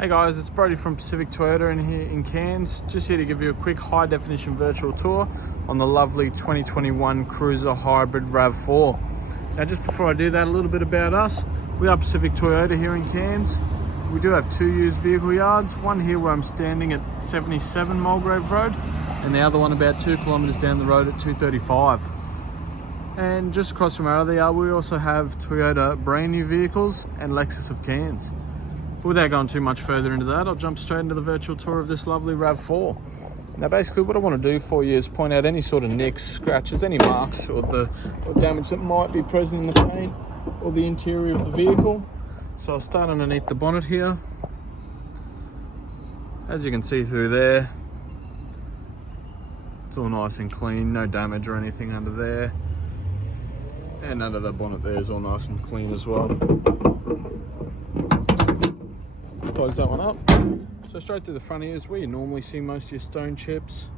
Hey guys, it's Brody from Pacific Toyota in here in Cairns. Just here to give you a quick high definition virtual tour on the lovely 2021 Cruiser Hybrid RAV4. Now just before I do that, a little bit about us. We are Pacific Toyota here in Cairns. We do have two used vehicle yards, one here where I'm standing at 77 Mulgrave Road and the other one about 2 kilometres down the road at 235. And just across from our other yard, we also have Toyota brand new vehicles and Lexus of Cairns. But without going too much further into that, I'll jump straight into the virtual tour of this lovely RAV4. Now basically what I want to do for you is point out any sort of nicks, scratches, any marks or damage that might be present in the paint or the interior of the vehicle. So I'll start underneath the bonnet here. As you can see through there, it's all nice and clean, no damage or anything under there. And under the bonnet there is all nice and clean as well. Close that one up. So straight through the front here is where you normally see most of your stone chips.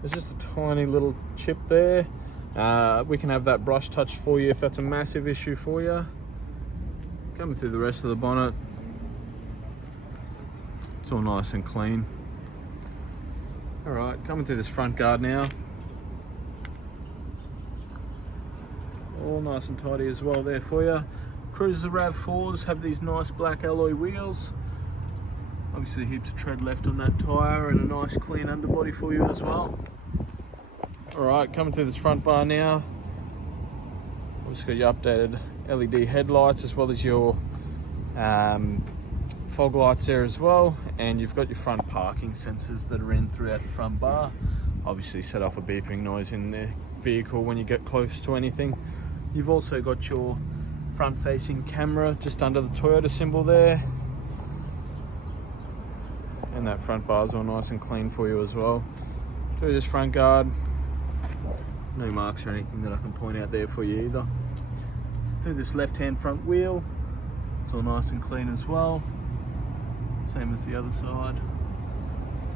There's just a tiny little chip there. We can have that brush touch for you if that's a massive issue for you. Coming through the rest of the bonnet, it's all nice and clean. Alright, coming through this front guard now. All nice and tidy as well there for you. Cruiser RAV4s have these nice black alloy wheels. Obviously heaps of tread left on that tyre and a nice clean underbody for you as well. Alright, coming through this front bar now. Obviously got your updated LED headlights as well as your fog lights there as well. And you've got your front parking sensors that are in throughout the front bar. Obviously set off a beeping noise in the vehicle when you get close to anything. You've also got your front facing camera just under the Toyota symbol there. And that front bar is all nice and clean for you as well. Through this front guard, no marks or anything that I can point out there for you either. Through this left hand front wheel, it's all nice and clean as well. Same as the other side.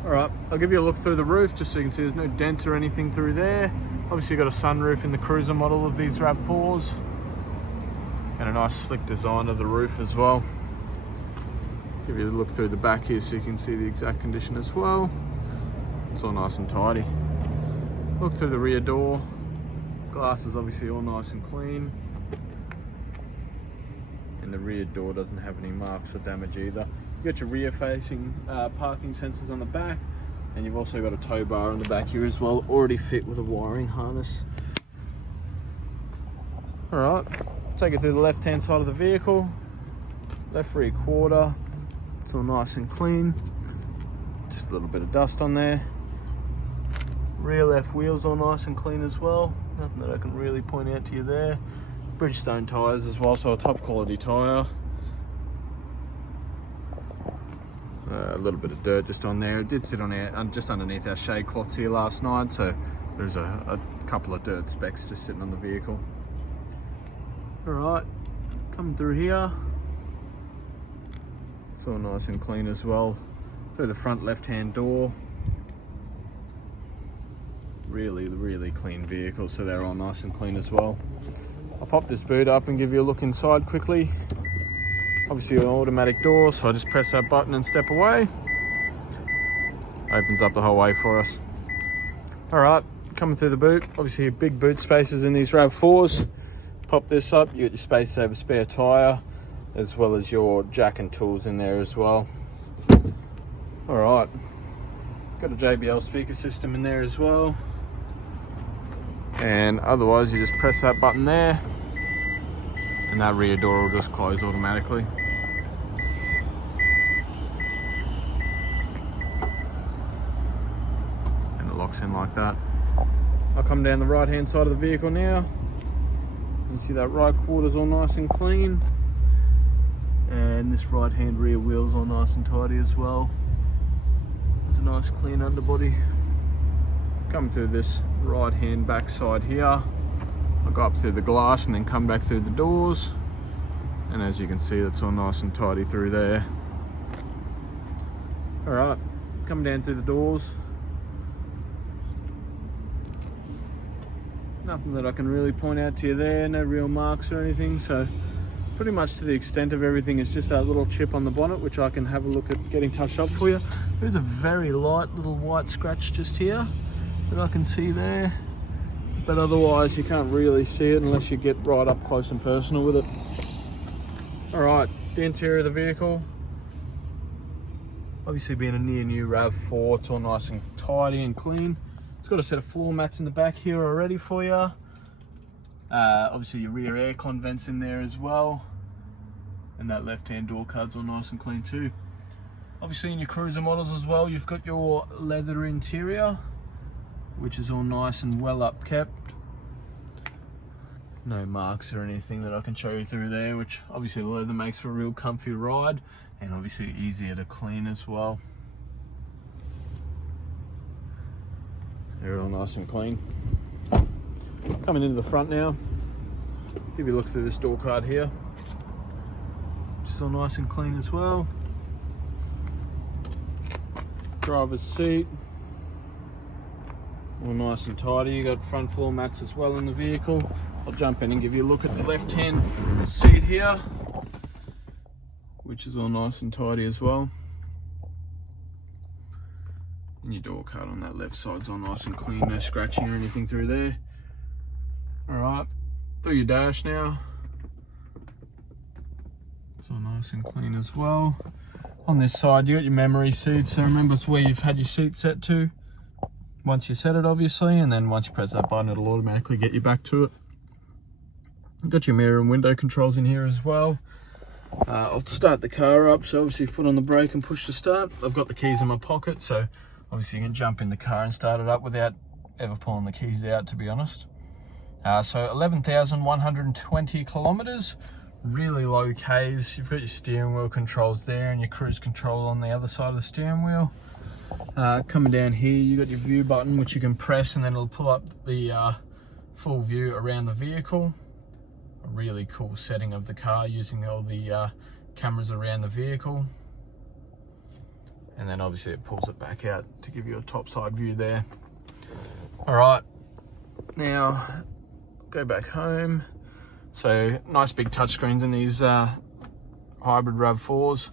Alright, I'll give you a look through the roof just so you can see there's no dents or anything through there. Obviously you've got a sunroof in the Cruiser model of these RAV4s. And a nice slick design of the roof as well. Give you a look through the back here so you can see the exact condition as well. It's all nice and tidy. Look through the rear door. Glass is obviously all nice and clean. And the rear door doesn't have any marks or damage either. You've got your rear facing parking sensors on the back. And you've also got a tow bar on the back here as well, already fit with a wiring harness. Alright, take it through the left hand side of the vehicle. Left rear quarter. It's all nice and clean. Just a little bit of dust on there. Rear left wheels all nice and clean as well. Nothing that I can really point out to you there. Bridgestone tyres as well, so a top quality tyre. A little bit of dirt just on there. It did sit on just underneath our shade cloths here last night, so there's a couple of dirt specks just sitting on the vehicle. Alright, coming through here. It's all nice and clean as well. Through the front left-hand door. Really clean vehicle, so they're all nice and clean as well. I'll pop this boot up and give you a look inside quickly. Obviously an automatic door, so I just press that button and step away. Opens up the whole way for us. Alright, coming through the boot. Obviously big boot spaces in these RAV4s. Pop this up, you got your space saver spare tyre, as well as your jack and tools in there as well. Alright, got a JBL speaker system in there as well. And otherwise you just press that button there and that rear door will just close automatically. And it locks in like that. I'll come down the right hand side of the vehicle now. You see that right quarter's all nice and clean. And this right hand rear wheel's all nice and tidy as well. There's a nice clean underbody. Coming through this right hand back side here. I'll go up through the glass and then come back through the doors. And as you can see, that's all nice and tidy through there. Alright, come down through the doors. Nothing that I can really point out to you there, no real marks or anything, so pretty much to the extent of everything. It's just that little chip on the bonnet, which I can have a look at getting touched up for you. There's a very light little white scratch just here that I can see there, but otherwise you can't really see it unless you get right up close and personal with it. All right, the interior of the vehicle, obviously being a near new RAV4, it's all nice and tidy and clean. It's got a set of floor mats in the back here already for you. Obviously your rear aircon vents in there as well, and that left-hand door card's all nice and clean too. Obviously in your cruiser models as well, you've got your leather interior, which is all nice and well upkept. No marks or anything that I can show you through there, which obviously the leather makes for a real comfy ride, and obviously easier to clean as well. They're all nice and clean. Coming into the front now, give you a look through this door card here. Just all nice and clean as well. Driver's seat, all nice and tidy. You got front floor mats as well in the vehicle. I'll jump in and give you a look at the left-hand seat here, which is all nice and tidy as well. And your door card on that left side's all nice and clean, no scratching or anything through there. All right, through your dash now. It's all nice and clean as well. On this side, you got your memory seat, so remember it's where you've had your seat set to. Once you set it, obviously, and then once you press that button, it'll automatically get you back to it. You've got your mirror and window controls in here as well. I'll start the car up, so obviously foot on the brake and push to start. I've got the keys in my pocket, so obviously you can jump in the car and start it up without ever pulling the keys out, to be honest. So 11,120 kilometers, really low Ks. You've got your steering wheel controls there and your cruise control on the other side of the steering wheel. Coming down here, you got your view button, which you can press and then it'll pull up the full view around the vehicle. A really cool setting of the car using all the cameras around the vehicle. And then obviously it pulls it back out to give you a top side view there. All right, now go back home. So nice big touchscreens in these hybrid RAV4s.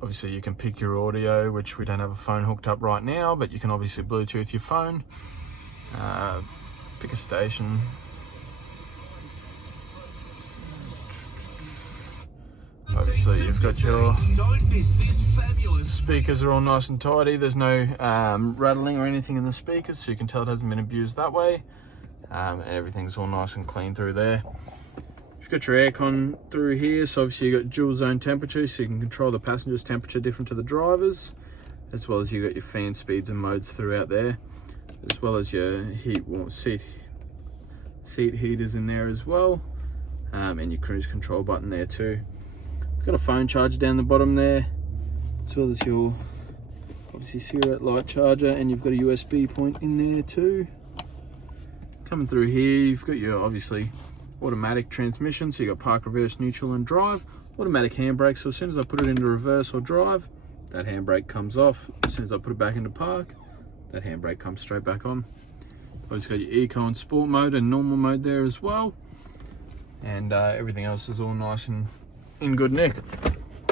Obviously you can pick your audio, which we don't have a phone hooked up right now, but you can obviously Bluetooth your phone. Pick a station. Obviously you've got your speakers are all nice and tidy. There's no rattling or anything in the speakers, so you can tell it hasn't been abused that way. And everything's all nice and clean through there. You've got your aircon through here, so obviously you've got dual zone temperature, so you can control the passenger's temperature different to the driver's, as well as you've got your fan speeds and modes throughout there, as well as your seat heaters in there as well, and your cruise control button there too. You've got a phone charger down the bottom there, as well as your obviously cigarette light charger, and you've got a USB point in there too. Coming through here, you've got your obviously automatic transmission, so you got park, reverse, neutral and drive. Automatic handbrake, so as soon as I put it into reverse or drive, that handbrake comes off. As soon as I put it back into park, that handbrake comes straight back on. Obviously got your eco and sport mode and normal mode there as well, and everything else is all nice and in good nick.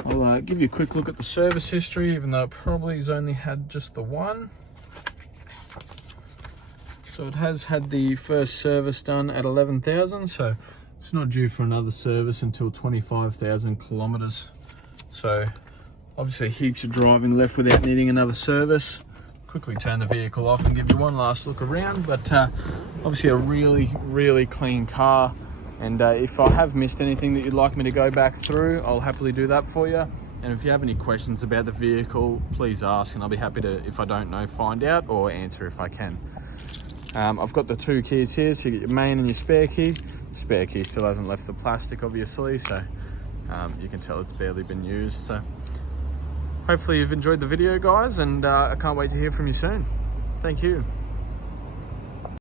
I'll give you a quick look at the service history, even though it probably has only had just the one. So it has had the first service done at 11,000, so it's not due for another service until 25,000 kilometers. So obviously heaps of driving left without needing another service. Quickly turn the vehicle off and give you one last look around, but obviously a really clean car. And if I have missed anything that you'd like me to go back through, I'll happily do that for you. And if you have any questions about the vehicle, please ask, and I'll be happy to, if I don't know, find out or answer if I can. I've got the two keys here, so you get your main and your spare key. Spare key still hasn't left the plastic, obviously, so you can tell it's barely been used. So hopefully you've enjoyed the video, guys, and I can't wait to hear from you soon. Thank you.